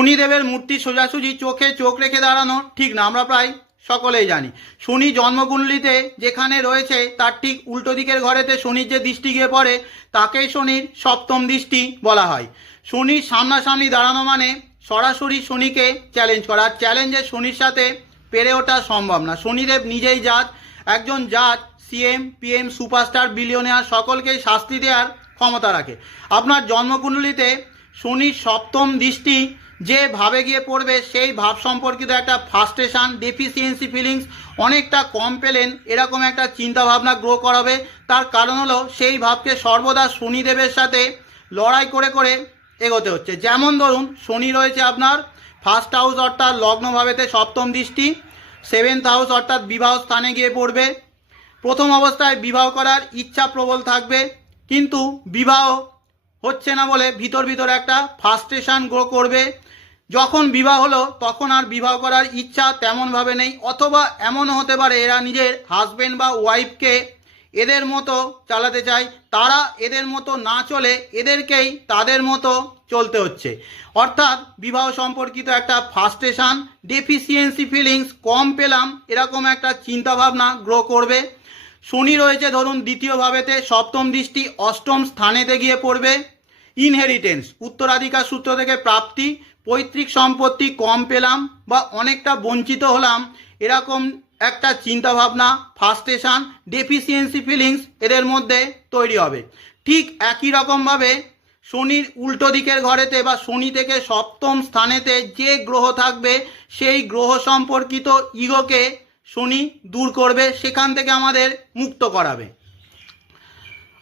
শনিদেবের মূর্তি সোজাসুজি চোখে চোখ রেখে দাঁড়ানো, ঠিক না, আমরা প্রায় সকলেই জানি। শনি জন্মকুণ্ডলিতে যেখানে রয়েছে, তার ঠিক উল্টো দিকের ঘরেতে শনির যে দৃষ্টি গিয়ে পড়ে, তাকেই শনির সপ্তম দৃষ্টি বলা হয়। শনির সামনাসামনি দাঁড়ানো মানে সরাসরি শনিকে চ্যালেঞ্জ করা। আর চ্যালেঞ্জে শনির সাথে পেরে ওঠা সম্ভব না। শনিদেব নিজেই জাত, একজন জাত সিএম পিএম সুপারস্টার বিলিয়নিয়ার সকলকেই শাস্তি দেওয়ার ক্ষমতা রাখে। আপনার জন্মকুণ্ডলিতে শনির সপ্তম দৃষ্টি যে ভাবে গিয়ে পড়বে, সেই ভাব সম্পর্কিত একটা ফাস্ট্রেশন ডেফিসিয়েন্সি ফিলিংস অনেকটা কম পেলেন। এরকম একটা চিন্তা ভাবনা গ্রো করাবে। তার কারণ হলো, সেই ভাবকে সর্বদা শনিদেবের সাথে লড়াই করে করে এগোতে হচ্ছে। যেমন ধরুন, শনি রয়েছে আপনার ফার্স্ট হাউস অর্থাৎ লগ্নভাবেতে সপ্তম দৃষ্টি সেভেন্থ হাউস অর্থাৎ বিবাহ স্থানে গিয়ে পড়বে। প্রথম অবস্থায় বিবাহ করার ইচ্ছা প্রবল থাকবে, কিন্তু বিবাহ হচ্ছে না বলে ভিতর ভিতর একটা ফাস্ট্রেশন গ্রো করবে। যখন বিবাহ হলো, তখন আর বিবাহ করার ইচ্ছা তেমনভাবে নেই, অথবা এমনও হতে পারে এরা নিজের হাজবেন্ড বা ওয়াইফকে এদের মতো চালাতে চায়, তারা এদের মতো না চলে এদেরকেই তাদের মতো চলতে হচ্ছে। অর্থাৎ বিবাহ সম্পর্কিত একটা ফাস্ট্রেশন ডেফিসিয়েন্সি ফিলিংস কম পেলাম এরকম একটা চিন্তাভাবনা গ্রো করবে। শনি রয়েছে ধরুন দ্বিতীয় ভাবেতে, সপ্তম দৃষ্টি অষ্টম স্থানেতে গিয়ে পড়বে। ইনহেরিটেন্স উত্তরাধিকার সূত্র থেকে প্রাপ্তি পৈতৃক সম্পত্তি কম পেলাম বা অনেকটা বঞ্চিত হলাম, এরকম একটা চিন্তাভাবনা ফাস্ট্রেশন ডেফিসিয়েন্সি ফিলিংস এদের মধ্যে তৈরি হবে। ঠিক একই রকমভাবে শনির উল্টো দিকের ঘরেতে বা শনি থেকে সপ্তম স্থানেতে যে গ্রহ থাকবে, সেই গ্রহ সম্পর্কিত ইগোকে শনি দূর করবে, সেখান থেকে আমাদের মুক্ত করাবে।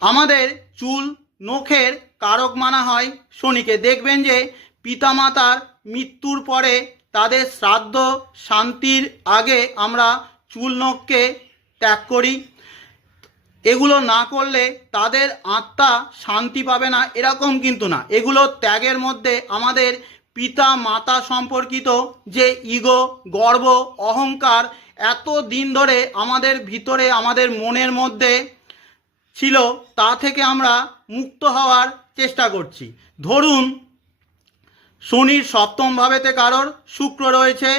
আমাদের চুল, নখের কারক মানা হয় শনিকে। দেখবেন যে পিতামাতার মৃত্যুর পরে তাদের শ্রাদ্ধ শান্তির আগে আমরা চুল নখকে ত্যাগ করি। এগুলো না করলে তাদের আত্মা শান্তি পাবে না, এরকম কিন্তু না। এগুলো ত্যাগের মধ্যে আমাদের পিতা মাতা সম্পর্কিত যে ইগো, গর্ব, অহংকার এত দিন ধরে আমাদের ভিতরে, আমাদের মনের মধ্যে ছিল, তা থেকে আমরা মুক্ত হওয়ার চেষ্টা করছি। ধরুন শনির সপ্তম ভাবেতে কারোর শুক্র রয়েছে।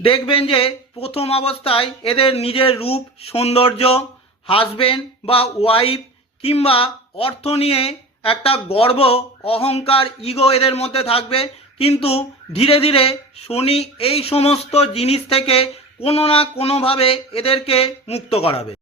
দেখবেন যে প্রথম অবস্থায় এদের নিজের রূপ, সৌন্দর্য হাজবেন্ড বা ওয়াইফ কিংবা অর্থ নিয়ে একটা গর্ব, অহংকার ইগো এদের মধ্যে থাকবে। কিন্তু ধীরে ধীরে শনি এই সমস্ত জিনিস থেকে কোনো না কোনোভাবে এদেরকে মুক্ত করাবে।